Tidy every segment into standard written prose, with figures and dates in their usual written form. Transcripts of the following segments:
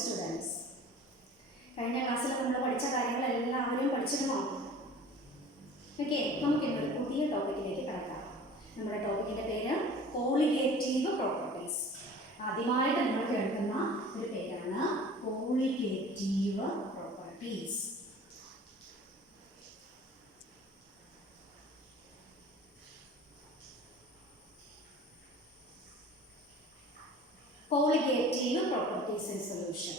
students. കഴിഞ്ഞ ക്ലാസ്സിൽ നമ്മൾ പഠിച്ച കാര്യങ്ങൾ എല്ലാവരും പഠിച്ചിരുന്നോ? ഓക്കെ, നമുക്ക് ഇന്നൊരു പുതിയ ടോപ്പിക്കിലേക്ക് കടക്കാം. നമ്മുടെ ടോപ്പിക്കിന്റെ പേര് കോളിഗേറ്റീവ് പ്രോപ്പർട്ടീസ്. ആദ്യമായിട്ട് നമ്മൾ കേൾക്കുന്ന ഒരു പേരാണ് colligative properties. Colligative properties in solution.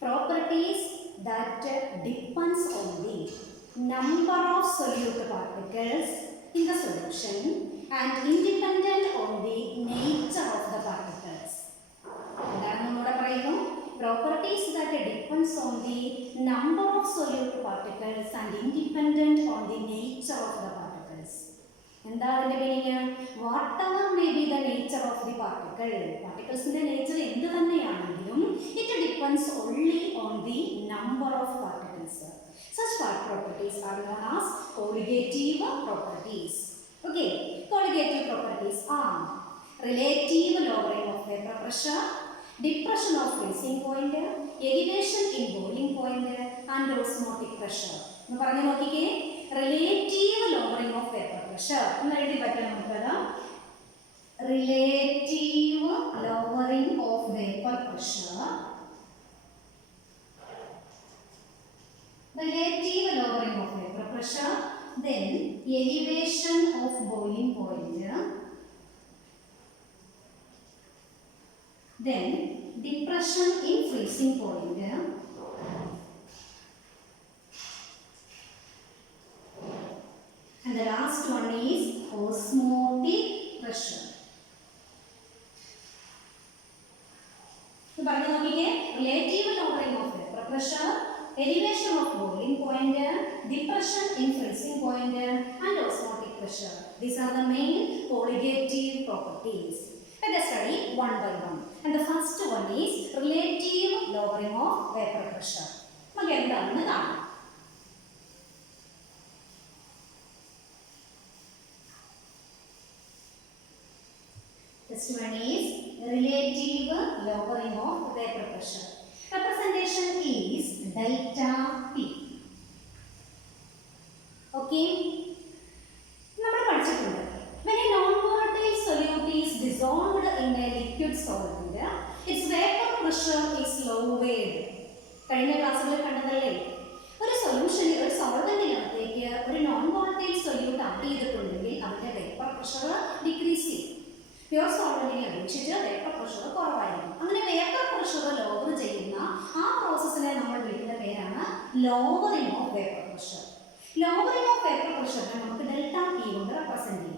Properties that depends on the number of solute particles in the solution and independent on the nature of the particles. Properties that depends on the number of solute particles and independent on the nature of the particles. എന്താണ് meaning? Whatever may be the nature of the particle, പാർട്ടിക്കിൾസിന്റെ nature എന്ത് തന്നെയാണെങ്കിലും it depends only on the number of particles. Such properties are known as colligative properties. Okay, colligative properties are relative lowering of vapour pressure, depression of freezing point, elevation in boiling point and osmotic pressure. എന്ന് പറഞ്ഞു നോക്കിക്കേ, relative lowering of vapour pressure എന്ന് എഴുതി പറ്റാൻ നമുക്കത്. Relative lowering of vapour pressure, relative lowering of vapor pressure, then elevation of boiling point, then depression in freezing point, and the last one is osmotic pressure. Relative lowering of vapor pressure, elevation of boiling point, depression in freezing point and osmotic pressure. These are the main colligative properties. Let us study one by one. And the first one is relative lowering of vapor pressure. This one is relative lowering of vapor pressure. Representation is delta P. Okay. നമ്മൾ പഠിച്ചിട്ടുണ്ട്. When a non-volatile solute is dissolved in a liquid solvent, its vapor pressure is lowered. കഴിഞ്ഞ ക്ലാസ്സുകളിൽ കണ്ടതല്ലേ, ഒരു സൊല്യൂഷനിൽ ഒരു സോൾവെന്റിനകത്തേക്ക് ഒരു non volatile solute add ചെയ്തിട്ടുണ്ടെങ്കിൽ അതിന്റെ വേപ്പർ പ്രഷർ ഡിക്രീസ് ചെയ്യും. പ്യുവർ സോൾവെന്റിനെ അപേക്ഷിച്ച് വേപ്പർ പ്രഷർ കുറവായിരിക്കും. അങ്ങനെ വേപ്പർ പ്രഷർ ലോവർ ചെയ്യുന്ന ആ പ്രോസസ്സിനെ നമ്മൾ വിളിക്കുന്ന പേരാണ് lowering of vapour pressure. Lowering of vapour പ്രഷറിനെ നമുക്ക് ഡെൽറ്റ പി കൊണ്ട് റെപ്രസെന്റ് ചെയ്യാം.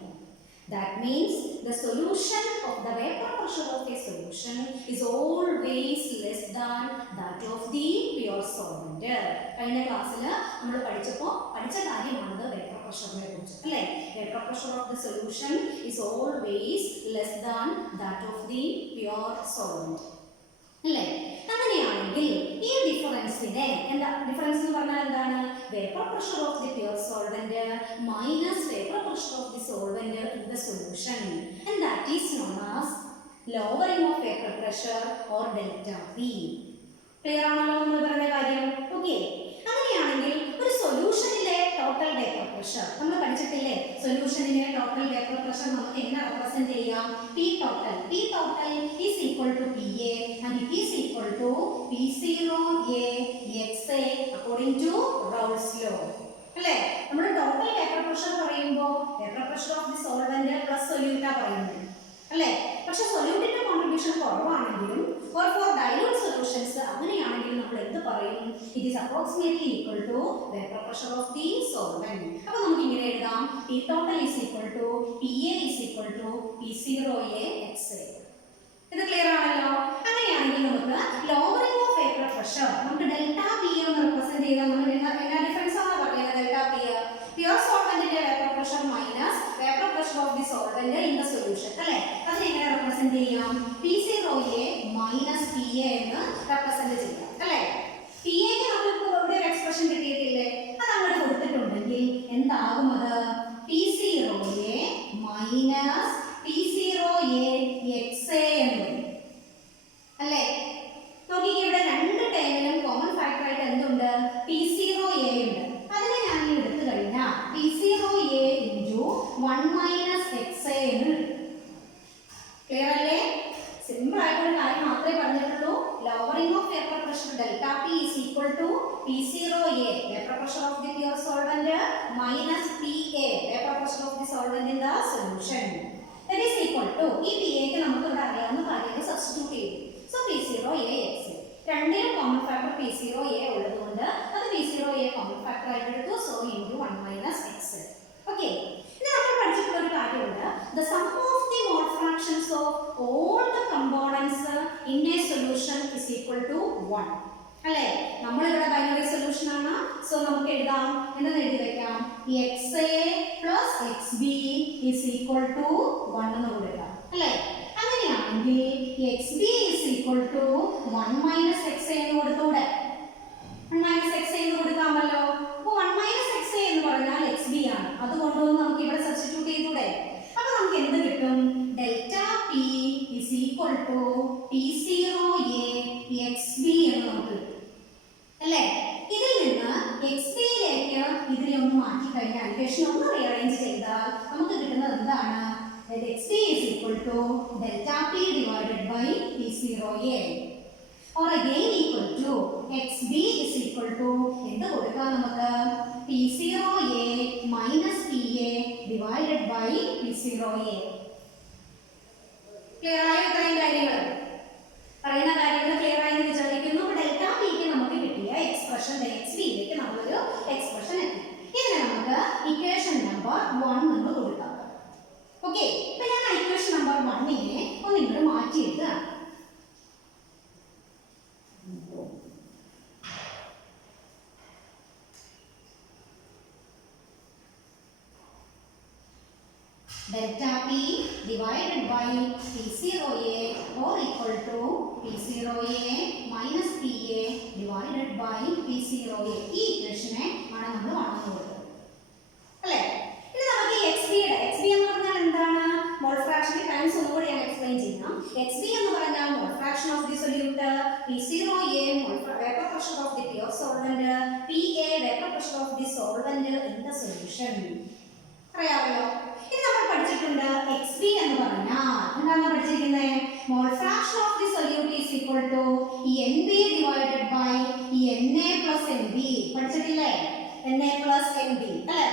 That means the solution of the vapor pressure of a solution is always less than that of the pure solvent. കഴിഞ്ഞ ക്ലാസ്സിൽ നമ്മൾ പഠിച്ച കാര്യമാണ് വേപ്പർ പ്രഷറിനെ കുറിച്ച് അല്ലേ. Vapour pressure of the solution is always less than that of the pure solvent. അല്ലേ? അങ്ങനെയാണെങ്കിൽ ഈ ഡിഫറൻസിനെ എന്താ, ഡിഫറൻസ് എന്ന് പറഞ്ഞാൽ എന്താണ്? Vapour pressure of the pure solvent minus vapour pressure of the solvent in the solution, and that is known as lowering of vapour pressure or delta P. Clear ആണല്ലോ നമ്മൾ പറഞ്ഞ കാര്യം? ഓക്കെ, അങ്ങനെയാണെങ്കിൽ ഒരു സൊല്യൂഷനിലെ ടോട്ടൽ വേപ്പർ പ്രഷർ നമ്മൾ പഠിച്ചിട്ടില്ലേ? സൊല്യൂഷനിലെ total vapour pressure നമുക്ക് എങ്ങനെ റെപ്രസെന്റ് ചെയ്യാം? P total is equal to P A and it is equal to P0A XA according to Raoult's law. അല്ലേ? നമ്മൾ ടോട്ടൽ വേപ്പർ പ്രഷർ പറയുമ്പോൾ vapour pressure of the solvent plus സൊല്യൂട്ടാ പറയുന്നത് അല്ലേ. പക്ഷെ സൊല്യൂട്ടിന്റെ കോൺട്രിബ്യൂഷൻ കുറവാണെങ്കിലും or for dilute solutions അങ്ങനെയാണെങ്കിൽ നമ്മൾ എന്ത് പറയും? it is approximately equal to vapor pressure of the solvent. അപ്പോൾ നമുക്ക് ഇങ്ങനെ എഴുതാം, P total is equal to PA is equal to P0A XA. ഇത് ക്ലിയർ ആണല്ലോ? അങ്ങനെയാണെങ്കിൽ നമുക്ക് ലോവറിംഗ് ഓഫ് വേപ്പർ പ്രഷർ നമുക്ക് ഡെൽറ്റ പി എന്ന് റെപ്രസെന്റ് ചെയ്താൽ നമ്മൾ എന്നാ ഡിഫറൻസ് ആണ് പറയുന്നത്? ഡെൽറ്റ പി പ്യുവർ സോൾവെന്റിന്റെ vapour pressure minus vapour pressure of the solvent in the solution അല്ലേ. അതിനെ എങ്ങനെ റെപ്രസെന്റ് ചെയ്യാം? P0A മൈനസ് PA എന്ന് റെപ്രസെന്റ് ചെയ്യാം അല്ലേ. PAക്ക് നമുക്ക് ഇവിടെ ഒരു എക്സ്പ്രഷൻ കിട്ടിയിട്ടില്ലേ? അത് അങ്ങോട്ട് കൊടുത്തിട്ടുണ്ടെങ്കിൽ എന്താകും? അത് P0A മൈനസ് P0A XA എന്ന് വരും അല്ലേ. നോക്കിക്കേ, ഇവിടെ solution. That is equal to ഈ പി എക്ക് നമുക്ക് ഇവിടെ അറിയാവുന്ന കാര്യങ്ങൾ സബ്സ്റ്റിറ്റ്യൂട്ട് ചെയ്യും. So P zero A X രണ്ടിനും common factor P zero A ഉള്ളതുകൊണ്ട് അത് P zero A common factor ആയിട്ട് എടുത്തു. So into 1 minus X. Okay, ഇനി നമ്മൾ പഠിച്ചിട്ടുള്ള ഒരു കാര്യമുണ്ട്. The sum of the mole fractions of all the components in a solution is equal to 1. അല്ലേ, നമ്മളിവിടെ ബൈനറി സൊല്യൂഷൻ ആണ്. സോ നമുക്ക് എഴുതാം, എന്തെന്ന് എഴുതി വെക്കാം, X A plus X B is equal to 1 എന്ന് കൊടുക്കാം. അല്ലേ, അങ്ങനെയാണെങ്കിൽ X B is equal to 1 minus X A എന്ന് കൊടുത്തൂടെ? 1 മൈനസ് എക്സ് എ എന്ന് കൊടുക്കാമല്ലോ. അപ്പോൾ 1 മൈനസ് എക്സ് എ എന്ന് പറഞ്ഞാൽ എക്സ് ബി ആണ്. അതുകൊണ്ടൊന്ന് നമുക്ക് ഇവിടെ സബ്സ്റ്റിറ്റ്യൂട്ട് ചെയ്തൂടെ? അപ്പോൾ നമുക്ക് എന്ത് കിട്ടും? Delta P is equal to P zero A X B എന്ന് നമുക്ക് കിട്ടും. അല്ലേ, ഇതിൽ നിന്ന് എക്സ് ബിയിലേക്ക് ഇതിനെ ഒന്ന് മാറ്റി കഴിഞ്ഞാൽ ഇക്വേഷൻ ഒന്ന് റീഅറേഞ്ച് ചെയ്താൽ നമുക്ക് കിട്ടുന്നത് എന്താണ്? X B is equal to delta P divided by P zero A or again equal to xb is equal to എന്ത് കൊടുക്കാം നമുക്ക്? p0a minus pa divided by p0a. Clear ആയോ? ഇത്രയും കാര്യങ്ങൾ പറയുന്ന കാര്യങ്ങൾ ക്ലിയർ ആയെന്ന് വിചാരിക്കുന്നു. ഡെൽറ്റ പിക്ക് നമുക്ക് കിട്ടിയ എക്സ്പ്രഷൻ xb യിലേക്ക് നമ്മളൊരു എക്സ്പ്രഷൻ എത്തി. ഇതിനെ നമുക്ക് ഇക്വേഷൻ നമ്പർ 1 എന്ന് കൊടുക്കാം. ഓക്കെ, ഇപ്പൊ ഞാൻ ഇക്വേഷൻ നമ്പർ 1നെ ഒന്ന് ഇങ്ങോട്ട് മാറ്റി എഴുതാം. Delta P divided by P0A or equal to P0A minus PA divided by P0A. ഈ ഇക്വേഷനെ ആണ് നമ്മൾ കാണുന്നത്. അല്ലേ, ഇനി നമുക്ക് XB എന്ന് പറഞ്ഞാൽ എന്താണ്? മോൾ ഫ്രാക്ഷൻ ടൈംസ് ഒന്നുകൂടി ഞാൻ എക്സ്പ്ലെയിൻ ചെയ്യാം. XB എന്ന് പറഞ്ഞാൽ mole fraction of the solute, P0A vapour pressure of the pure solvent, PA vapour pressure of the solvent in the solution. അറിയാമല്ലോ. ഇത് നമ്മൾ പഠിച്ചിട്ടുണ്ട്. XB എന്ന് പറഞ്ഞാൽ എന്താണ് പഠിച്ചിരിക്കുന്നത്? Mole fraction of the solute is equal to NB divided by NA plus NB. പഠിച്ചിട്ടില്ലേ? NA plus NB. അല്ലേ,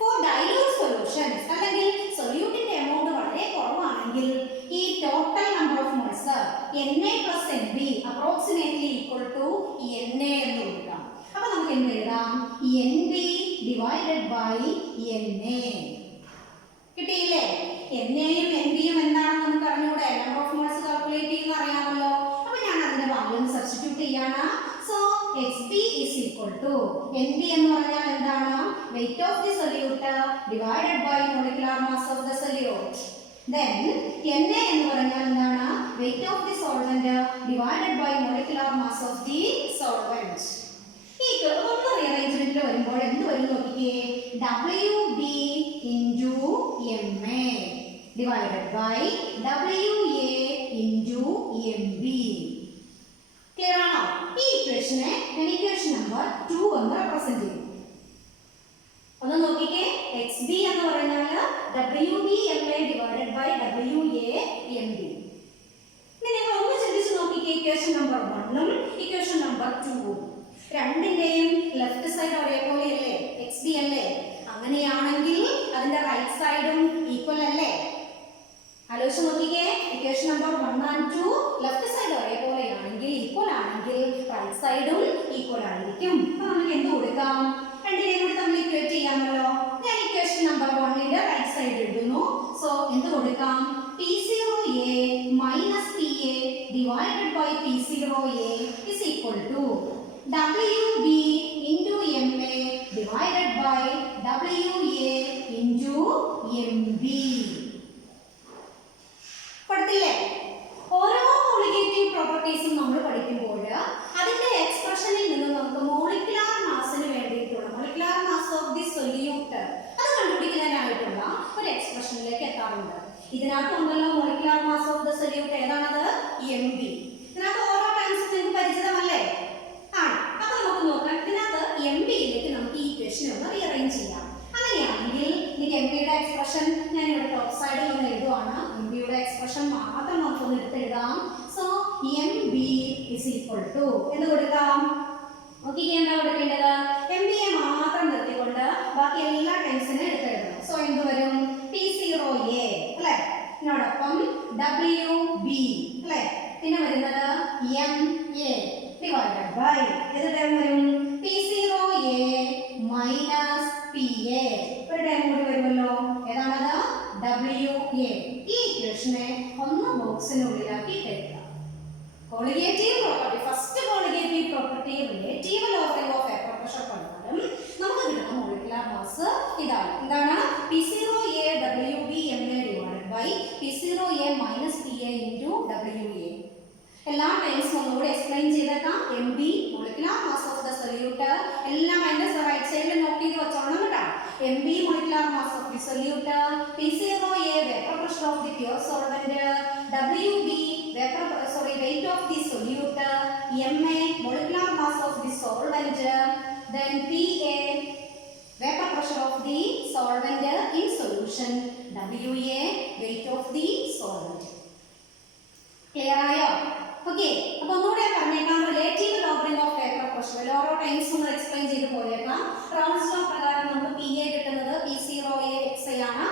ഫോർ ഡൈല്യൂട്ട് സൊല്യൂഷൻസ് അല്ലെങ്കിൽ സൊല്യൂട്ടിന്റെ എമൗണ്ട് വളരെ കുറവാണെങ്കിൽ ഈ total number of moles NA plus NB approximately equal to NA എന്ന് കൊടുക്കാം. അപ്പോൾ നമുക്ക് എന്ത് എഴുതാം? NB divided by NA. കിട്ടിയില്ലേ? NAയും NBയും എന്താണെന്ന് നമുക്ക് അറിഞ്ഞൂടെ? നമ്പർ ഓഫ് മോൾസ് കാൽക്കുലേറ്റ് ചെയ്യുന്ന അറിയാമല്ലോ. അപ്പോൾ ഞാൻ അതിന്റെ വാല്യൂ സബ്സ്റ്റിറ്റ്യൂട്ട് ചെയ്യാണ്. So XB is equal to NB എന്ന് പറഞ്ഞാൽ എന്താണ്? weight of the solute divided by molecular mass of the solute. Then Na എന്ന് പറഞ്ഞാൽ എന്താണ്? weight of the solvent divided by molecular mass of the solvent. ഈ ഒന്ന് റീഅറേഞ്ച്മെന്റിൽ വരുമ്പോൾ എന്ത് വരും നോക്കിക്കേ? WB into MA divided by WA into MB. Clear ആണോ? ഈ ഇക്വേഷനെ ഞാൻ ഇക്വേഷൻ നമ്പർ 2 എന്ന് റെപ്രസെന്റ് ചെയ്യും. ഒന്ന് നോക്കിക്കേ, XB എന്ന് പറഞ്ഞാൽ WBMA divided by WAMB. ഇനി നിങ്ങൾ ഒന്ന് ചിന്തിച്ച് നോക്കിക്കേ, ഇക്വേഷൻ നമ്പർ 1ഉം ഇക്വേഷൻ നമ്പർ 2ഉം രണ്ടിന്റെയും ലെഫ്റ്റ് സൈഡ് ഒരേപോലെ അല്ലേ? XB അല്ലേ? അങ്ങനെയാണെങ്കിൽ അതിന്റെ റൈറ്റ് സൈഡും ഈക്വൽ അല്ലേ? ആലോചിച്ച് നോക്കിക്കേ, equation number 1 and 2 left side ഒരേപോലെയാണെങ്കിൽ ഈക്വൽ ആണെങ്കിൽ റൈറ്റ് സൈഡും ഈക്വൽ ആയിരിക്കും. അപ്പോൾ നമുക്ക് എന്ത് കൊടുക്കാം? രണ്ടിനെയും കൂടി തമ്മിൽ ഇക്വേറ്റ് ചെയ്യാമല്ലോ. ഞാൻ ഇക്വേഷൻ നമ്പർ 1ന്റെ റൈറ്റ് സൈഡ് എഴുതുന്നു. സോ എന്ത് കൊടുക്കാം? P0A minus PA divided by P0A is equal to WB into MA divided by WA into MB. പഠിത്തില്ലേ? ഓരോ മോളിക്യൂലർ പ്രോപ്പർട്ടീസും നമ്മൾ പഠിക്കുമ്പോൾ അതിന്റെ എക്സ്പ്രഷനിൽ നിന്ന് നമുക്ക് മോളിക്യുലർ മാസിന് വേണ്ടിയിട്ടുള്ള molecular mass of the solute അത് കണ്ടുപിടിക്കാനായിട്ടുള്ള ഒരു എക്സ്പ്രഷനിലേക്ക് എത്താറുണ്ട്. ഇതിനകത്ത് ഉണ്ടല്ലോ molecular mass of the solute. ഏതാണത്? MB. ഇതിനകത്ത് ഓരോ ടൈംസും നിങ്ങൾക്ക് പരിചിതമല്ലേ? ആണ്. അപ്പോൾ നമുക്ക് നോക്കാം. ഇതിനകത്ത് MBയിലേക്ക് നമുക്ക് ഈ ഇക്വേഷൻ ഒന്ന് റീഅറേഞ്ച് ചെയ്യാം. അങ്ങനെയാണെങ്കിൽ എനിക്ക് MBയുടെ എക്സ്പ്രഷൻ ഞാൻ ഇവിടെ ടോപ്പ് സൈഡിൽ ഒന്ന് എഴുതുവാണ്. MBയുടെ എക്സ്പ്രഷൻ മാത്രം നമുക്കൊന്ന് എടുത്തെഴുതാം. So MB is equal to എന്ത് കൊടുക്കാം? നോക്കിക്കേ, എന്താ കൊടുക്കേണ്ടത്? MBയെ മാത്രം നിർത്തിക്കൊണ്ട് ബാക്കി എല്ലാ ടൈംസിനും എടുത്തെഴുതണം. സോ എന്ത് വരും? P0A WA. ഈ ഇക്വേഷനെ ഒന്ന് ബോക്സിനുള്ളിലാക്കി ഇട്ടേക്കുക. Colligative property, first colligative property relative lowering of vapour pressure പ്രകാരം നമുക്ക് കിട്ടുന്ന മോളിക്കുലർ മാസ് ഇതാണ്. എന്താണ്? P0A WB MA divided by P0A minus PA into WA. എല്ലാ ടൈംസും ഒന്നുകൂടി എക്സ്പ്ലെയിൻ ചെയ്തേക്കാം. MB molecular mass of the solute, എല്ലാം അതിന്റെ റൈറ്റ് സൈഡിൽ നോട്ട് ചെയ്ത് വെച്ചോണം കേട്ടോ. MB molecular mass of the solute, P0A vapour pressure of the pure solvent, WB weight of the solute, MA molecular mass of the solvent, then PA vapor pressure of the solvent in solution, WA weight of the solvent. Clear ആയോ? Okay, അപ്പോൾ ഒന്നുകൂടെ പറഞ്ഞേക്കാം. Relative lowering of vapour pressure ഓരോ times ഒന്ന് explain ചെയ്ത് പോയേക്കാം. Rounds law പ്രകാരം നമുക്ക് PA കിട്ടുന്നത് P0A XA ആണ്.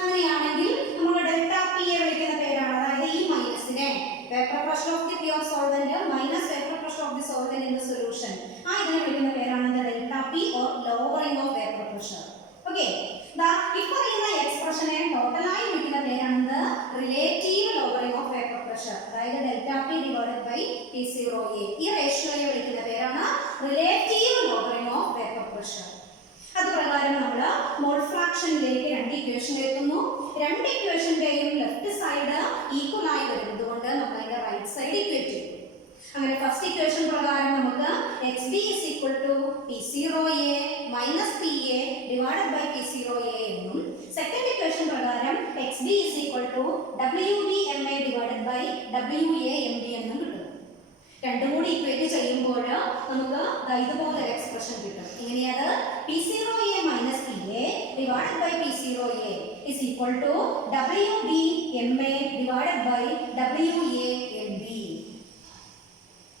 അങ്ങനെയാണെങ്കിൽ നമ്മൾ ഡെൽറ്റ PA വിളിക്കുന്ന പേരാണ്, അതായത് ഈ മൈനസിനെ vapor pressure of the pure solvent minus vapor pressure of the solvent in the solution, ആ ഇതിനെ വിളിക്കുന്ന പേരാണ് delta P or lowering of vapor pressure. Okay, ദാ ഈ പറയുന്ന എക്സ്പ്രഷനെ ടോട്ടലായി വിളിക്കുന്ന പേരാണ് relative lowering of vapour pressure, അതായത് delta P divided by P0A. ഈ റേഷ്യോയെ വിളിക്കുന്ന പേരാണ് relative lowering of vapour pressure. അത് പ്രകാരം നമ്മൾ മോൾ ഫ്രാക്ഷനിലേക്ക് രണ്ട് ഇക്വേഷൻ എഴുതുന്നു. രണ്ട് ഇക്വേഷന്റെയും ലെഫ്റ്റ് സൈഡ് ഈക്വൽ ആയി വരുന്നതുകൊണ്ട് നമ്മൾ അതിന്റെ റൈറ്റ് സൈഡ് ഇക്വേറ്റ് ചെയ്യും. അങ്ങനെ ഫസ്റ്റ് ഇക്വേഷൻ പ്രകാരം നമുക്ക് XB is equal to P0A minus PA divided by P0A എന്നും, സെക്കൻഡ് ഇക്വേഷൻ പ്രകാരം XB is equal to WB MA divided by WA MB എന്നും കിട്ടും. രണ്ടും കൂടി ഇക്വേറ്റ് ചെയ്യുമ്പോൾ നമുക്ക് ഇതുപോലെ എക്സ്പ്രഷൻ കിട്ടും. ഇങ്ങനെയാണ് P0A minus PA divided by P0A is equal to WB MA divided by WA MB.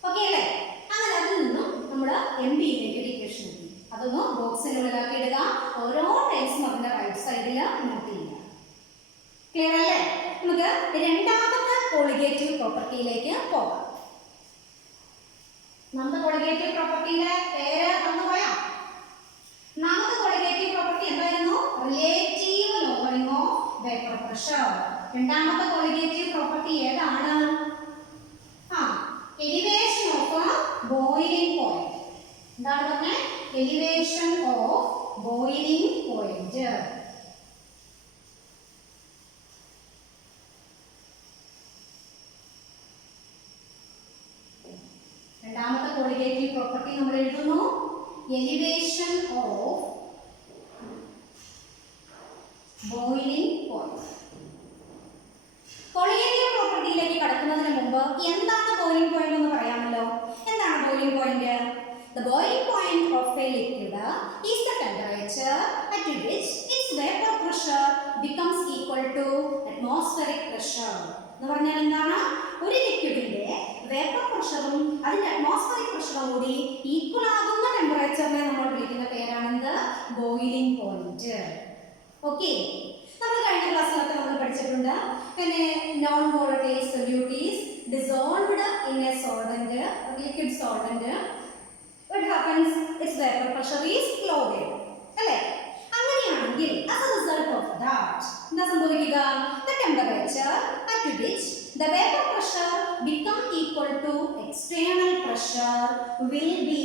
Okay അല്ലേ? അങ്ങനെ അതിൽ നിന്നും നമ്മൾ MB യിലേക്ക് ഒരു ഇക്വേഷൻ എത്തി. അതൊന്ന് ബോക്സിനുള്ളിലാക്കി ഇടുക. ഓരോ ടൈംസും അതിന്റെ റൈറ്റ് സൈഡിൽ നോട്ട് ചെയ്യുക. ക്ലിയർ അല്ലേ? നമുക്ക് രണ്ടാമത്തെ കോളിഗേറ്റീവ് പ്രോപ്പർട്ടിയിലേക്ക് പോകാം. നമ്മുടെ കോളിഗേറ്റീവ് പ്രോപ്പർട്ടിയുടെ പേര് ഒന്ന് പറയാം. നമ്മുടെ കോളിഗേറ്റീവ് പ്രോപ്പർട്ടി എന്തായിരുന്നു? Relative lowering of vapour pressure. രണ്ടാമത്തെ കോളിഗേറ്റീവ് പ്രോപ്പർട്ടി ഏതാണ്? Elevation of boiling point. എന്താണ് പറഞ്ഞത്? Elevation of boiling point. രണ്ടാമത്തെ കോളിഗേറ്റീവ് പ്രോപ്പർട്ടി നമ്മൾ എഴുതുന്നു elevation of boiling point. Colligative പ്രോപ്പർട്ടിയിലേക്ക് കടക്കുന്നതിന് മുമ്പ് എന്താണ് ബോയിലിംഗ് പോയിന്റ് എന്ന് പറയാമല്ലോ. എന്താണ് boiling point? The boiling point of a liquid is the temperature at which its vapor pressure becomes equal to atmospheric pressure. എന്ന് പറഞ്ഞാൽ എന്താണ്? ഒരു ലിക്വിഡിന്റെ വേപ്പർ പ്രഷറും അതിന്റെ അറ്റ്മോസ്ഫിയറിക് പ്രഷറും കൂടി ഈക്വൽ ആകുന്ന ടെമ്പറേച്ചറിനെ നമ്മൾ വിളിക്കുന്ന പേരാണെന്ത്? Boiling point. ഓക്കെ, നമ്മൾ കഴിഞ്ഞ ക്ലാസ്സിലൊക്കെ നമ്മൾ പഠിച്ചിട്ടുണ്ട്. പിന്നെ non volatile solute is dissolved in A solvent, liquid solvent. What happens? Its vapor pressure is lowered. അല്ലേ? അങ്ങനെയാണെങ്കിൽ as a result of that എന്താ സംഭവിക്കുക? The temperature at which the vapor pressure become equal to external pressure will be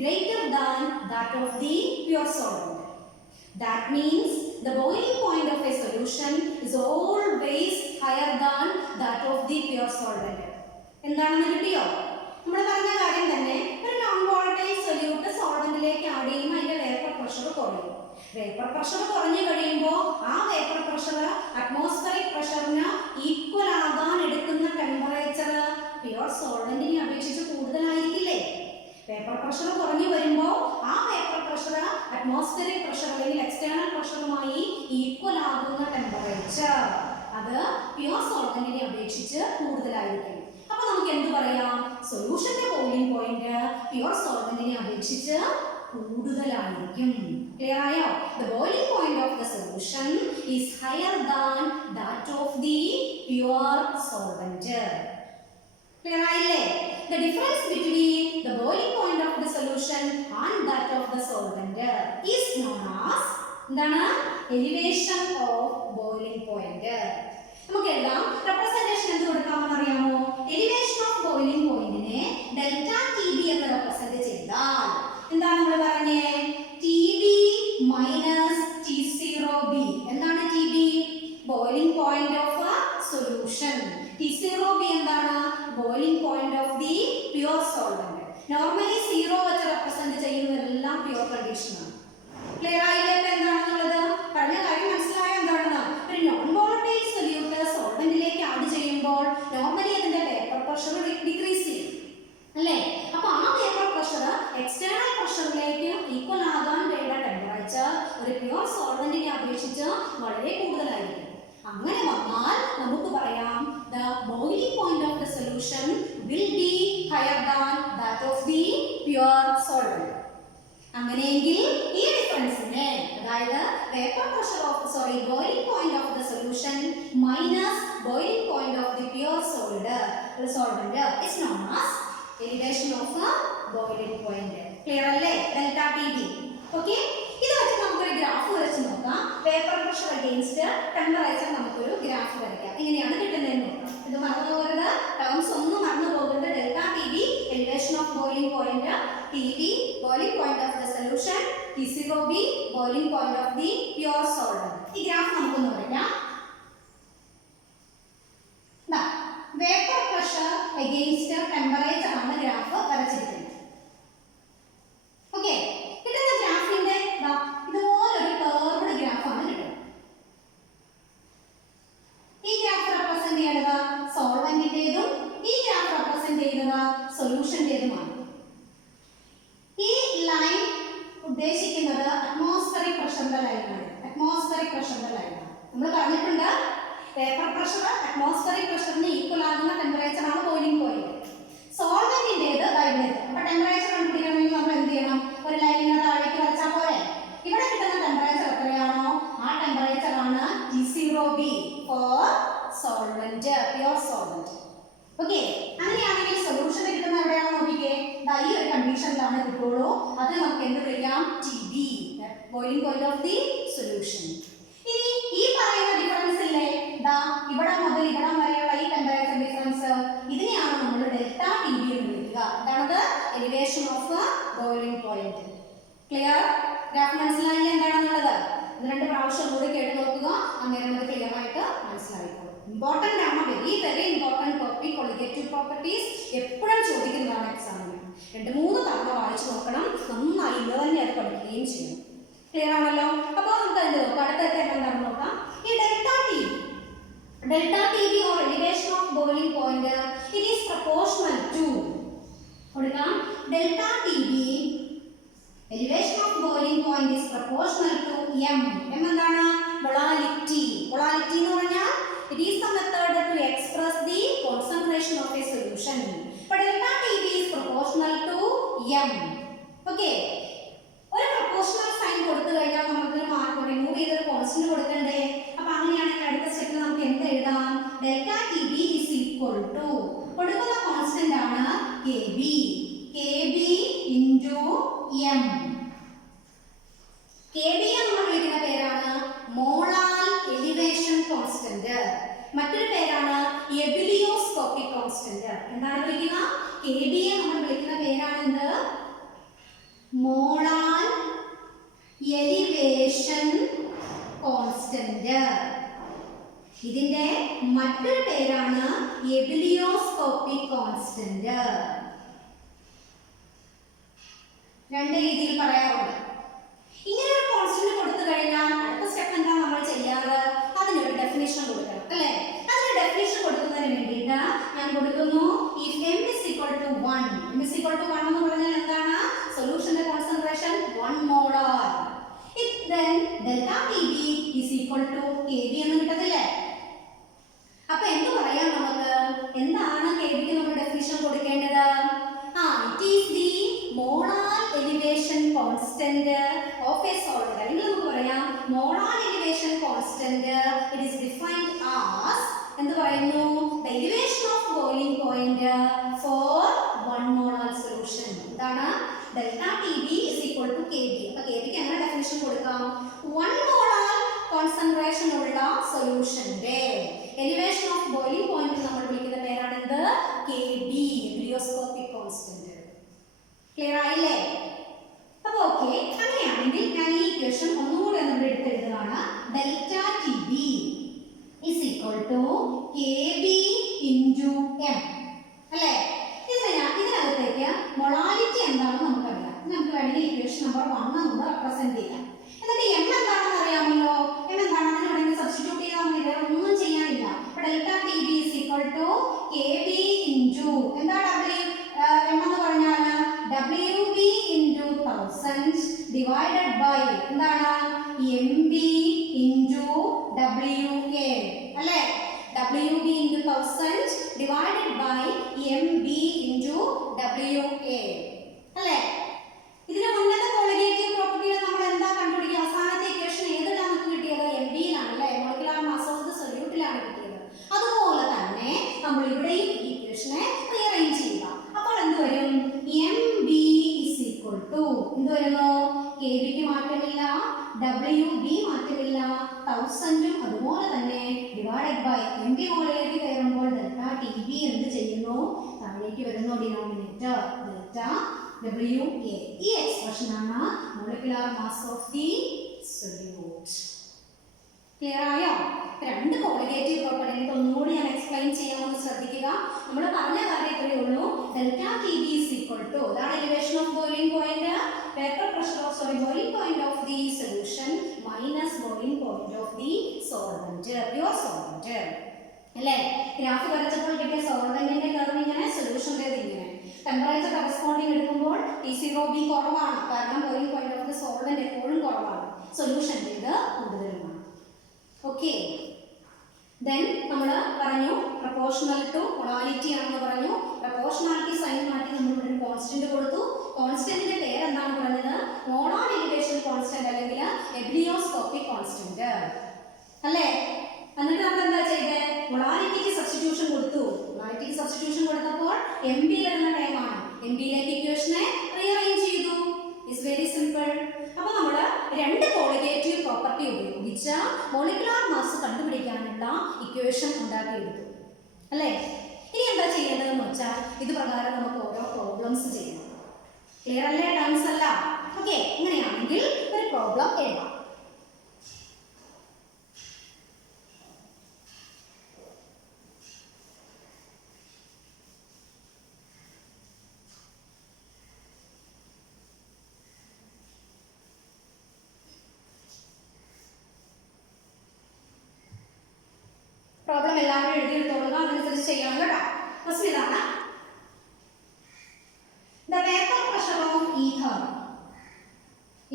greater than that of the pure solvent. That means the boiling point of a solution is always higher than that of the pure solvent. എന്താണെന്ന് കിട്ടിയോ? നമ്മൾ പറഞ്ഞ കാര്യം തന്നെ. ഒരു non volatile solute സോൾവെന്റിലേക്ക് add ചെയ്യുമ്പോൾ അതിന്റെ vapour pressure കുറയും. വേപ്പർ പ്രഷർ കുറഞ്ഞു കഴിയുമ്പോൾ ആ വേപ്പർ പ്രഷർ അറ്റ്മോസ്ഫിയറിക് പ്രഷറിന് ഈക്വൽ ആകാൻ എടുക്കുന്ന ടെമ്പറേച്ചർ പ്യുവർ സോൾവെന്റിനെ അപേക്ഷിച്ച് കൂടുതലായിരിക്കില്ലേ? വേപ്പർ പ്രഷർ കുറഞ്ഞു വരുമ്പോൾ ആ വേപ്പർ പ്രഷർ അറ്റ്മോസ്ഫിയറിക് പ്രഷർ അല്ലെങ്കിൽ എക്സ്റ്റേണൽ പ്രഷറുമായി ഈക്വൽ ആകുന്ന ടെമ്പറേച്ചർ അത് പ്യുവർ സോൾവെന്റിനെ അപേക്ഷിച്ച് കൂടുതലായിരിക്കും. അപ്പോൾ നമുക്ക് എന്ത് പറയാം? സൊല്യൂഷന്റെ ബോയിലിംഗ് പോയിന്റ് പ്യുവർ സോൾവെന്റിനെ അപേക്ഷിച്ച് കൂടുതലായിരിക്കും. ക്ലിയർ ആയോ? The boiling point of the solution is higher than that of the pure solvent. Clear ആയില്ലേ? The difference between the boiling point of the solution and that of the solvent is known as എന്താണ് elevation of boiling point. നമുക്ക് എഴുതാം representation എന്ത് കൊടുക്കാമെന്ന് അറിയാമോ? Elevation of boiling പോയിന്റിനെ delta T B എന്ന് represent ചെയ്താൽ എന്താണ് നമ്മൾ പറഞ്ഞേ? T B minus T zero B. എന്താണ് T B? Boiling point of solution. T zero B എന്താണ്? Boiling point of the pure solvent. Normally zero വെച്ച് റെപ്രസെന്റ് ചെയ്യുന്നതെല്ലാം പ്യുവർ കണ്ടീഷൻ ആണ്. ക്ലിയർ ആയില്ലേ? ഇപ്പൊ എന്താണെന്നുള്ളത് പറഞ്ഞ കാര്യം മനസ്സിലായോ എന്താണെന്ന്? ഒരു നോൺ വോളറ്റൈൽ സൊല്യൂട്ട് സോൾവെന്റിലേക്ക് ആഡ് ചെയ്യുമ്പോൾ നോർമലി അതിന്റെ വേപ്പർ പ്രഷർ ഡിക്രീസ് ചെയ്യും അല്ലേ? അപ്പൊ ആ വേപ്പർ പ്രഷർ എക്സ്റ്റേണൽ പ്രഷറിലേക്ക് ഈക്വൽ ആകാൻ വേണ്ട ടെമ്പറേച്ചർ ഒരു പ്യുവർ സോൾവെന്റിനെ അപേക്ഷിച്ച് വളരെ കൂടുതലായിരിക്കും. അങ്ങനെ വന്നാൽ നമുക്ക് പറയാം the boiling point of the solution will be higher than that of the pure solvent. അങ്ങനെയെങ്കിൽ ഈ ഡിഫറൻസിനെ അതായത് vapour pressure of boiling point of the solution minus boiling point of the pure solvent is known as elevation of boiling point. Clear അല്ലേ? Delta T B. Okay, ഇത് വെച്ച് നമുക്കൊരു graph വരച്ച് നോക്കാം. വേപ്പർ പ്രഷർ അഗെയിൻസ്റ്റ് ടെമ്പറേച്ചർ നമുക്കൊരു graph വരയ്ക്കാം. എങ്ങനെയാണ് കിട്ടുന്നതെന്ന് നോക്കാം. ഇത് മറന്നു പോകരുത്, ടേംസ് ഒന്നും മറന്നു പോകരുത്. Delta T B elevation of boiling point, T B boiling point of the solution, T zero B boiling point of the pure solvent. ഈ ഗ്രാഫ് നമുക്കൊന്ന് വരയ്ക്കാം. വേപ്പർ പ്രഷർ അഗെയിൻസ്റ്റ് ടെമ്പറേച്ചർ ആണ് ഗ്രാഫ് വരച്ചിരിക്കുന്നത്. ഓക്കെ, കിട്ടുന്ന ഗ്രാഫിന്റെ ഇതുപോലൊരു കർവ്ഡ് ഗ്രാഫാണ് കിട്ടുന്നത്. ഈ graph represent ചെയ്യുന്നത് സോൾവെന്റിന്റേതും ഈ ഗ്രാഫ് റെപ്രസെന്റ് ചെയ്യുന്നത് സൊല്യൂഷന്റേതുമാണ്. ഈ ലൈൻ ഉദ്ദേശിക്കുന്നത് അറ്റ്മോസ്ഫിയറിക് പ്രഷറിന്റെ ലൈനാണ്. അറ്റ്മോസ്ഫിയറിക് പ്രഷറിന്റെ ലൈനാണ്. നമ്മൾ പറഞ്ഞിട്ടുണ്ട് വേപ്പർ പ്രഷർ അറ്റ്മോസ്ഫിയറിക് പ്രഷറിന് ഈക്വൽ ആകുന്ന ടെമ്പറേച്ചർ ആണ് ബോയിലിംഗ് പോയിന്റ്. സോൾവെന്റിന്റേത് വൈബ്രേറ്റ്. അപ്പൊ ടെമ്പറേച്ചർ കണ്ടുപിടിക്കണമെങ്കിൽ നമ്മൾ എന്ത് ചെയ്യണം? ഒരു ലൈനിനെ താഴേക്ക് വരച്ചാൽ പോരെ? ഇവിടെ കിട്ടുന്ന ടെമ്പറേച്ചർ എത്രയാണോ ആ ടെമ്പറേച്ചർ ആണ് T zero B for solvent, pure solvent. Okay, അങ്ങനെയാണെങ്കിൽ സൊല്യൂഷൻ കിട്ടുന്ന എവിടെയാണോ നോക്കിക്കേ, ഈ ഒരു കണ്ടീഷനിലാണ് കിട്ടുള്ളൂ. അത് നമുക്ക് എന്ത് വിളിക്കാം? T B, boiling point of the solution. ഇനി ഈ പറയുന്ന ഡിഫറൻസ് ഇല്ലേ, ഇവിടെ മുതൽ ഇവിടെ വരെയുള്ള ഈ ടെമ്പറേച്ചർ ഡിഫറൻസ്, ഇതിനെയാണ് നമ്മൾ ഡെൽറ്റ ടി ബി എന്ന് വിളിക്കുക. അതാണത് elevation of boiling point. Clear? Graph മനസ്സിലായില്ല എന്താണെന്നുള്ളത്? ഇത് രണ്ട് പ്രാവശ്യം കൂടി കേട്ട് നോക്കുക, അന്നേരം അത് ക്ലിയർ ആയിട്ട് മനസ്സിലായിക്കോളും. ഇമ്പോർട്ടന്റ് ആണ്, very very important topic. Colligative properties എപ്പോഴും ചോദിക്കുന്നതാണ് എക്സാമിന്. 2-3 തവണ വായിച്ചു നോക്കണം, നന്നായി ഇന്ന് തന്നെ അത് പഠിക്കുകയും ചെയ്യണം. ക്ലിയർ ആണല്ലോ? അപ്പോൾ നമുക്ക് അതിന്റെ നോക്കാം. അടുത്ത എന്താണെന്ന് നോക്കാം. ഈ delta T B or elevation of boiling point, it is proportional to കൊടുക്കാം. Delta T B elevation of boiling point is proportional to m. m എന്താണ്? molality. molality എന്ന് പറഞ്ഞാൽ it is the method to express the concentration of a solution. But delta TB is proportional to m. Okay. ഒരു proportional sign കൊടുത്തു കഴിഞ്ഞാൽ നമുക്ക് mark remove ചെയ്തൊരു constant കൊടുക്കണ്ടേ? അപ്പൊ അങ്ങനെയാണെങ്കിൽ അടുത്ത സ്റ്റെപ്പിൽ നമുക്ക് എന്ത് എഴുതാം? Delta T B is equal to കൊടുക്കുന്ന കോൺസ്റ്റന്റ് ആണ് K B into M. K B എന്ന് വിളിക്കുന്ന പേരാണ് മോളാർ എലിവേഷൻ കോൺസ്റ്റന്റ്. മറ്റൊരു പേരാണ് എബിലിയോസ്കോപ്പിക് കോൺസ്റ്റന്റ്. എന്താണ് വിളിക്കുക? കെ ബി നമ്മൾ വിളിക്കുന്ന പേരാണ് എന്ത്? Molar elevation constant. ഇതിന്റെ മറ്റൊരു പേരാണ് എബിലിയോസ്കോപ്പിക് കോൺസ്റ്റന്റ്. രണ്ട് രീതിയിൽ പറയാറുണ്ട്. ഇങ്ങനെ ഒരു കോൺസ്റ്റന്റ് കൊടുത്തു കഴിഞ്ഞാൽ അടുത്ത സ്റ്റെപ്പ് എന്താ നമ്മൾ ചെയ്യാറ്? അതിനൊരു ഡെഫിനിഷൻ കൊടുക്കണം അല്ലേ? അതിന് ഡെഫിനിഷൻ കൊടുക്കുന്നതിന് വേണ്ടിയിട്ട് ഞാൻ കൊടുക്കുന്നു if m is equal to 1. m is equal to 1 എന്ന് പറഞ്ഞാൽ എന്താണ്? സൊല്യൂഷന്റെ concentration 1 molar. then delta TB is equal to kb എന്ന് കിട്ടത്തില്ലേ? അപ്പോൾ എന്ത് പറയാം നമുക്ക്? എന്താണ് kb ക്ക് നമ്മൾ ഡെഫിനിഷൻ കൊടുക്കേണ്ടത്? it is the molar elevation constant of a solid. അല്ലെങ്കിൽ നമുക്ക് പറയാം molar elevation constant, it is defined as എന്ത് പറയുന്നു? the elevation of boiling point for 1 molar solution. എന്താണ്? delta TB is equal to kb. അപ്പോൾ kb ക്ക് എങ്ങനെ definition കൊടുക്കാം? 1 സൊല്യൂഷന്റെ എലിവേഷൻ ഓഫ് ബോയിലിംഗ് പോയിന്റ് നമ്മൾ വിളിക്കുന്ന പേരാണ് എന്ത്? KB, ebullioscopic constant. ക്ലിയർ ആയില്ലേ? അപ്പൊ ഓക്കെ, അങ്ങനെയാണെങ്കിൽ ഞാൻ ഈ ഇക്വേഷൻ ഒന്നുകൂടി നമ്മൾ എടുത്തെഴുതുകയാണ്. Delta TB is equal to KB into M. അല്ലേ? ഇതിനകത്തേക്ക് മൊളാലിറ്റി എന്താണെന്ന് നമുക്കറിയാം. നമുക്ക് വേണമെങ്കിൽ ഇക്വേഷൻ നമ്പർ 1 ഒന്ന് റെപ്രസെന്റ് ചെയ്യാം. എന്നിട്ട് M എന്താണെന്ന് അറിയാമല്ലോ. M എന്താണെന്ന് വേണമെങ്കിൽ സബ്സ്റ്റിറ്റ്യൂട്ട് ചെയ്താൽ മതി, വേറെ ഒന്നും ചെയ്യാനില്ല. അപ്പോൾ delta TB is equal to KB into എന്താ M എന്ന് പറഞ്ഞാൽ WB into 1000 divided by എന്താണ് MB into WA അല്ലേ? WB into 1000 divided by MB into WA അല്ലേ? ഇതിന് മുന്നത്തെ കോളിഗേറ്റീവ് പ്രോപ്പർട്ടിയിൽ നമ്മൾ എന്താ കണ്ടുപിടിക്കുക? അവസാനത്തെ ഇക്വേഷൻ ഏതിലാണ് നമുക്ക് കിട്ടിയത്? MB യിലാണ് അല്ലേ? മോളിക്കുലാർ മാസ് ഓഫ് ദി സൊല്യൂട്ടിലാണ് കിട്ടിയത്. അതുപോലെ തന്നെ നമ്മൾ ഇവിടെയും ഈ ഇക്വേഷനെ റീഅറേഞ്ച് ചെയ്യുക. അപ്പോൾ എന്ത് വരും? MB is equal to എന്ത് വരുന്നു? KB ക്ക് മാറ്റമില്ല, WB മാറ്റമില്ല, 1000 അതുപോലെ തന്നെ ഡിവൈഡഡ് ബൈ MB മുകളിലേക്ക് കയറുമ്പോൾ ഡെൽറ്റ TB എന്ത് ചെയ്യുന്നു? താഴേക്ക് വരുന്നു ഡിനോമിനേറ്റർ ഡെൽറ്റ WA. ഈ എക്സ്പ്രഷനാണ് molecular mass of the solute. Clear ആയോ? രണ്ട് കോളിഗേറ്റീവ് പ്രോപ്പർട്ടി എനിക്ക് ഒന്നുകൂടി ഞാൻ എക്സ്പ്ലെയിൻ ചെയ്യാമെന്ന് ശ്രദ്ധിക്കുക. നമ്മൾ പറഞ്ഞ കാര്യം ഇത്രയേ ഉള്ളൂ. Delta TB is equal to അതാണ് elevation of boiling point, vapour pressure of boiling point of the solution minus boiling point of the solvent, pure solvent അല്ലേ? ഗ്രാഫ് വരച്ചപ്പോൾ കിട്ടിയ സോൾവെന്റിന്റെ കർവ് ഇങ്ങനെ, സൊല്യൂഷൻ്റേത് ഇങ്ങനെ. ടെമ്പറേച്ചർ കറസ്പോണ്ടിങ് എടുക്കുമ്പോൾ T0B കുറവാണ്, കാരണം boiling point of the solvent എപ്പോഴും കുറവാണ്, സൊല്യൂഷൻ്റേത് കൂടുതലുമാണ്. ഓക്കെ, ദെൻ നമ്മൾ പറഞ്ഞു പ്രൊപ്പോർഷണൽ ടു മൊളാലിറ്റി ആണെന്ന് പറഞ്ഞു. പ്രൊപ്പോർഷണാലിറ്റി സൈൻ മാറ്റി നമ്മൾ ഇവിടെ കോൺസ്റ്റന്റ് കൊടുത്തു. കോൺസ്റ്റന്റിന്റെ പേര് എന്താണ് പറഞ്ഞത്? മോണോൺ എലിവേഷൻ കോൺസ്റ്റന്റ് അല്ലെങ്കിൽ എബിലിയോസ്കോപ്പിക് കോൺസ്റ്റന്റ് അല്ലേ? എന്നിട്ട് നമ്മൾ എന്താ ചെയ്തേ? മൊളാലിറ്റിക്ക് സബ്സ്റ്റിറ്റ്യൂഷൻ കൊടുത്തു. മൊളാലിറ്റിക്ക് സബ്സ്റ്റിറ്റ്യൂഷൻ കൊടുത്തപ്പോൾ MB വരുന്ന ടൈമാണ്. MB യിലേക്ക് ഇക്വേഷനെ റീഅറേഞ്ച് ചെയ്തു. It's very simple. അപ്പോൾ നമ്മൾ രണ്ട് കോളിഗേറ്റീവ് പ്രോപ്പർട്ടി ഉപയോഗിച്ച് മോളിക്കുലാർ മാസ് കണ്ടുപിടിക്കാനുള്ള ഇക്വേഷൻ ഉണ്ടാക്കിയെടുത്തു അല്ലേ? ഇനി എന്താ ചെയ്യേണ്ടതെന്ന് വെച്ചാൽ ഇത് പ്രകാരം നമുക്ക് ഓരോ പ്രോബ്ലംസ് ചെയ്യണം. ക്ലിയർ അല്ലേ? ടേംസ് അല്ല. ഓക്കെ, ഇങ്ങനെയാണെങ്കിൽ ഒരു പ്രോബ്ലം എഴുതാം. പ്രോബ്ലം എല്ലാവരും എഴുതിയെടുത്തോളുക, അതനുസരിച്ച് ചെയ്യണം കേട്ടോ. ഫസ്റ്റ് ഇതാണ് the vapour pressure of ether.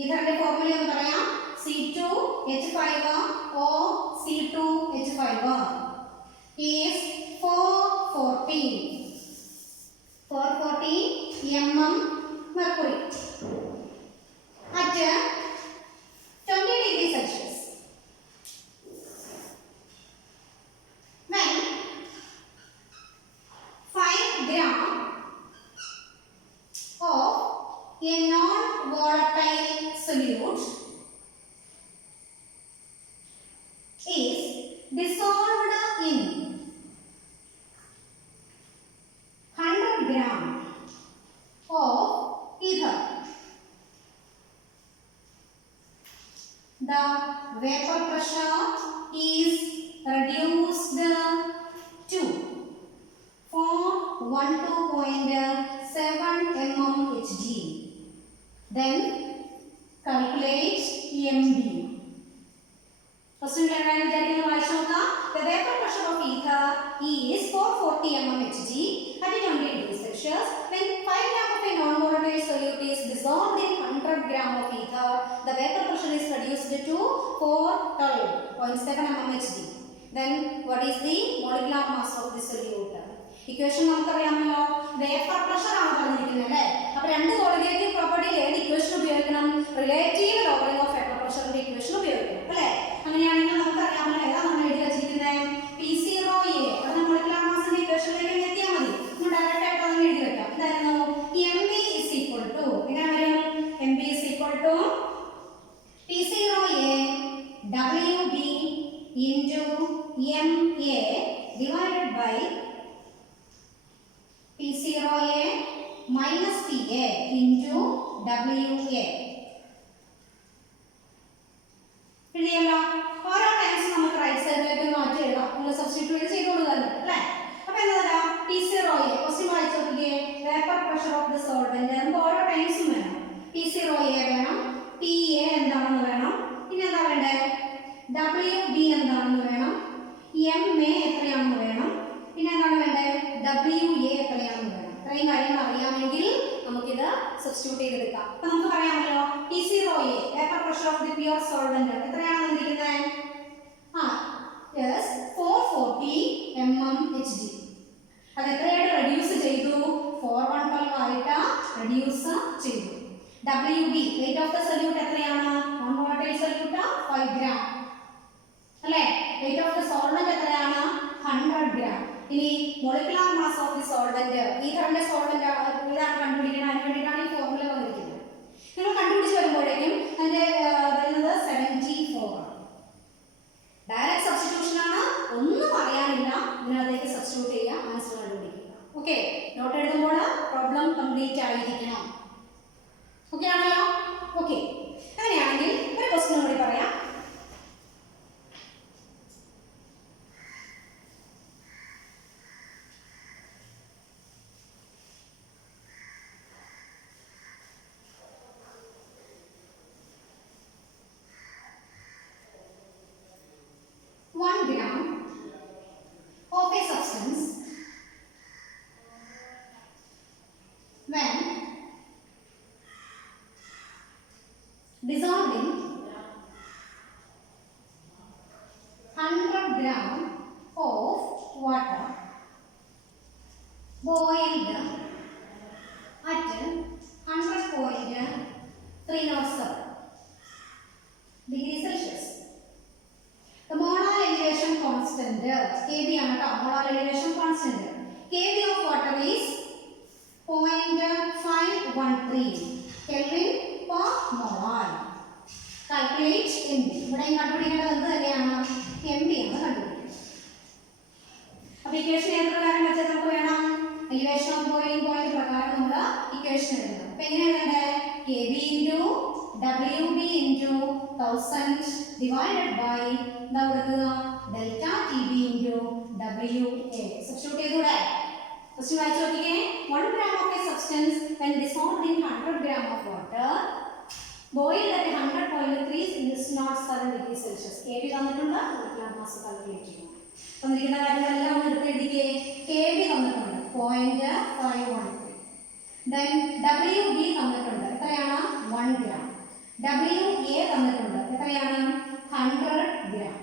ഈഥറിന്റെ ഫോർമുല എന്ന് പറയാം C2H5 O C2H5 is 440 mm mercury at 20 degrees Celsius. When 5 gram of a non-volatile solute is dissolved in 100 gram of ether, the vapor pressure is reduced to 412.7 mmHg. Then calculate MB. First we are going to the vapor pressure of ether is 440 mmHg at 20 degrees Celsius. When 5 gram of a non-volatile solute is dissolved in 100 gram of ether, the vapor pressure is reduced to 412.7 mmHg. Then what is the molecular mass of the solute? Equation നമുക്കറിയാമല്ലോ, vapour pressure ആണ് പറഞ്ഞിരിക്കുന്നത് അല്ലേ? അപ്പോൾ രണ്ട് colligative പ്രോപ്പർട്ടിയിൽ ഏത് equation ഉപയോഗിക്കണം? Relative lowering of vapour പ്രഷറിന്റെ equation ഉപയോഗിക്കണം അല്ലേ? അങ്ങനെയാണെങ്കിൽ നമുക്കറിയാമല്ലോ ഏതാ നമ്മൾ എഴുതി വെച്ചിരിക്കുന്നത്? P0A. അവിടെ മോളിക്കുലാർ മാസിന്റെ ഇക്വേഷനിലേക്ക് എത്തിയാൽ മതി. നമ്മൾ ഡയറക്റ്റ് ആയിട്ട് അങ്ങനെ എഴുതി വെക്കാം. എന്തായിരുന്നു? MB is equal to എങ്ങനെ വരും? MB is equal to P0A WB into A divided by P0A minus PA into WA. എഴുതിയല്ലോ. ഓരോ ടൈംസ് നമുക്ക് റൈറ്റ് സൈഡിലേക്ക് മാറ്റി എഴുതാം. നമ്മൾ സബ്സ്റ്റിറ്റ്യൂട്ട് ചെയ്ത് കൊടുക്കാറുണ്ട് അല്ലേ? അപ്പോൾ എന്താ P0A ക്വസ്റ്റ്യൻ വായിച്ചു നോക്കിയേ. Vapour pressure of the solvent. നമുക്ക് ഓരോ ടൈംസും വേണം. P0A വേണം, PA എന്താണെന്ന് വേണം, പിന്നെ എന്താ വേണ്ടേ, WB എന്താണെന്ന് വേണം, MA എത്രയാണെന്ന് വേണം, പിന്നെ എന്താണ് വേണ്ടേ, WA എത്രയാണെന്ന് വേണം. ഇത്രയും കാര്യങ്ങൾ അറിയാമെങ്കിൽ നമുക്കിത് സബ്സ്റ്റിറ്റ്യൂട്ട് ചെയ്തെടുക്കാം. അപ്പോൾ നമുക്ക് പറയാമല്ലോ P0A vapour pressure of the pure solvent എത്രയാണ് തന്നിരിക്കുന്നത്? Yes 440 mmHg. അത് എത്രയായിട്ട് റെഡ്യൂസ് ചെയ്തു? 412 ആയിട്ട് റെഡ്യൂസ് ചെയ്തു. WB weight of the solute എത്രയാണ്? non volatile solute 5 gram അല്ലേ? weight of the solvent എത്രയാണ്? 100 gram. ഇനി molecular mass of the solvent ഈഥറിന്റെ സോൾവെന്റ് ഇതാണ് കണ്ടുപിടിക്കുന്നത്. അതിന് വേണ്ടിയിട്ടാണ് ഈ ഫോർമുല വന്നിരിക്കുന്നത്. നിങ്ങൾ കണ്ടുപിടിച്ച് വരുമ്പോഴേക്കും അതിന്റെ വരുന്നത് 74 ആണ്. ഡയറക്റ്റ് സബ്സ്റ്റിറ്റ്യൂഷൻ ആണ്. ഒന്നും അറിയാനില്ല, ഇതിനകത്തേക്ക് സബ്സ്റ്റിറ്റ്യൂട്ട് ചെയ്യുക, ആൻസർ കണ്ടുപിടിക്കുക. ഓക്കെ, നോട്ട് എഴുതുമ്പോൾ പ്രോബ്ലം കംപ്ലീറ്റ് ആയിരിക്കണം. ഓക്കെ ആണല്ലോ? ഓക്കെ, അങ്ങനെയാണെങ്കിൽ ഒരു ക്വസ്റ്റ്യൻ കൂടി പറയാം. gram of a substance when dissolved in 100 gram of water boiled at 100.307 degrees Celsius. The molar elevation constant Kb ആണ് ട്ടോ. molar elevation constant Kb of water is 0.513 Kelvin per molar. Calculate MB. ഇവിടെ കണ്ടുപിടിക്കേണ്ടത് എന്ത് തന്നെയാണ്? MB ആണ് കണ്ടുപിടിക്കുന്നത്. അപ്പോൾ equation ഏത് പ്രകാരം വെച്ചാൽ നമുക്ക് വേണം? elevation of boiling point പ്രകാരം നമ്മൾ ഇക്വേഷൻ എഴുതണം. അപ്പോൾ എങ്ങനെ എഴുതണ്ടേ? Kb into WB into 1000 divided by delta TB into WA. Substitute ചെയ്തൂടെ? Question വായിച്ചു നോക്കിക്കേ. 1 gram of a substance when dissolved in 100 gram of water boiled at 100.307 degrees Celsius. Kb തന്നിട്ടുണ്ട്, molecular mass calculate ചെയ്യണം. തന്നിരിക്കുന്ന കാര്യങ്ങളെല്ലാം ഒന്ന് എടുത്ത് എഴുതിക്കേ. Kb തന്നിട്ടുണ്ട് 0.513. then WB തന്നിട്ടുണ്ട് എത്രയാണ്? 1 gram. WA തന്നിട്ടുണ്ട് എത്രയാണ്? 100 gram.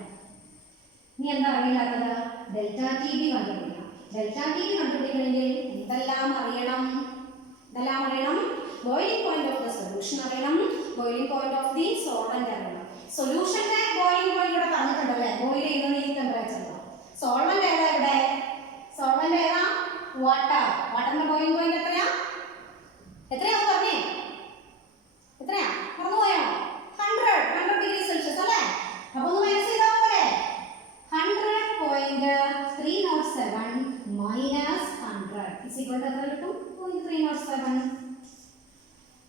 ഇനി എന്താ അറിയില്ലാത്തത്? ഡെൽറ്റ ടി ബി കണ്ടുപിടിക്കണം. ഡെൽറ്റ ടി ബി കണ്ടുപിടിക്കണമെങ്കിൽ എന്തെല്ലാം അറിയണം? Boiling point of the solution അറിയണം, boiling point of the solvent അറിയണം. സൊല്യൂഷന്റെ ബോയിലിംഗ് പോയിന്റ് ഇവിടെ തന്നിട്ടുണ്ടല്ലേ, ബോയിൽ ചെയ്യുന്നത് ഈ ടെമ്പറേച്ചറിലാണ്. സോൾവെന്റ് ഏതാ ഇവിടെ? സോൾവെന്റ് ഏതാ? വാട്ടർ. വാട്ടറിന്റെ ബോയിലിംഗ് പോയിന്റ് എത്രയാ? എത്രയാന്ന് പറഞ്ഞേ? എത്രയാ? മറന്നുപോയോ? 100 ഡിഗ്രി സെൽഷ്യസ് അല്ലേ? അപ്പൊ ഒന്ന് മൈനസ് ചെയ്താൽ പോരെ? 100.307 minus 100 is equal to എത്ര കിട്ടും? 0.307.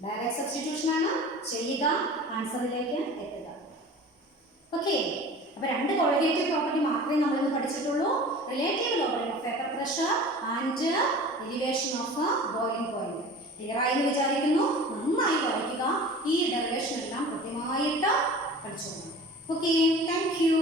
ഡയറക്റ്റ് സബ്സ്റ്റിറ്റ്യൂഷൻ ആണ് ചെയ്യുക, ആൻസറിലേക്ക് എത്തുക. ഓക്കെ, അപ്പോൾ രണ്ട് കോളിഗേറ്റീവ് പ്രോപ്പർട്ടി മാത്രമേ നമ്മൾ ഇന്ന് പഠിച്ചിട്ടുള്ളൂ. Relative lowering of vapour pressure and elevation of boiling point. Clear ആയി എന്ന് വിചാരിക്കുന്നു. നന്നായി പഠിക്കുക. ഈ ഡെറിവേഷൻ എല്ലാം കൃത്യമായിട്ട് പഠിച്ചോളൂ. Okay, thank U.